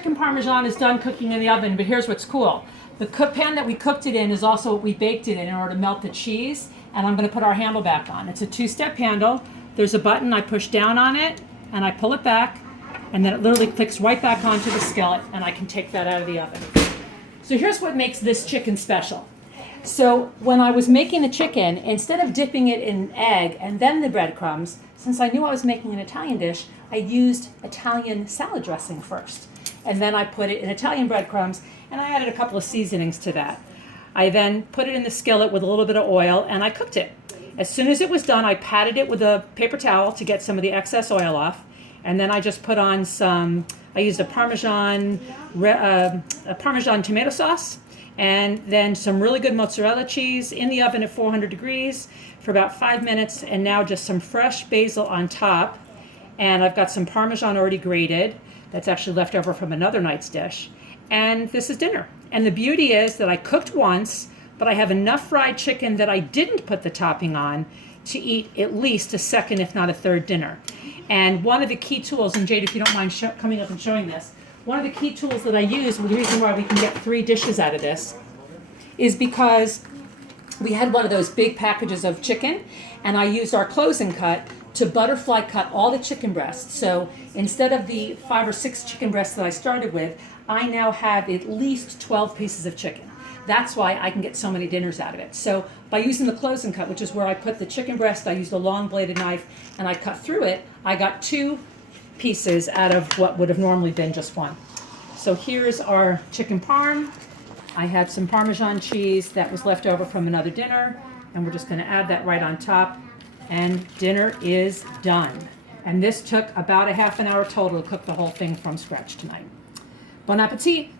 Chicken Parmesan is done cooking in the oven, but here's what's cool. The pan that we cooked it in is also what we baked it in order to melt the cheese, and I'm going to put our handle back on. It's a two-step handle. There's a button. I push down on it, and I pull it back, and then it literally clicks right back onto the skillet, and I can take that out of the oven. So here's what makes this chicken special. So when I was making the chicken, instead of dipping it in egg and then the breadcrumbs, since I knew I was making an Italian dish, I used Italian salad dressing first. And then I put it in Italian breadcrumbs, and I added a couple of seasonings to that. I then put it in the skillet with a little bit of oil, and I cooked it. As soon as it was done, I patted it with a paper towel to get some of the excess oil off, and then I just put on I used a Parmesan tomato sauce, and then some really good mozzarella cheese in the oven at 400 degrees for about 5 minutes, and now just some fresh basil on top. And I've got some Parmesan already grated. That's actually left over from another night's dish. And this is dinner. And the beauty is that I cooked once, but I have enough fried chicken that I didn't put the topping on to eat at least a second, if not a third dinner. And one of the key tools, and Jade, if you don't mind coming up and showing this, one of the key tools that I use, the reason why we can get 3 dishes out of this, is because we had one of those big packages of chicken, and I used our closing cut to butterfly cut all the chicken breasts. So instead of the 5 or 6 chicken breasts that I started with, I now have at least 12 pieces of chicken. That's why I can get so many dinners out of it. So by using the closing cut, which is where I put the chicken breast, I used a long bladed knife and I cut through it, I got 2 pieces out of what would have normally been just 1. So here's our chicken parm. I had some Parmesan cheese that was left over from another dinner, and we're just going to add that right on top. And dinner is done. And this took about a half an hour total to cook the whole thing from scratch tonight. Bon appetit!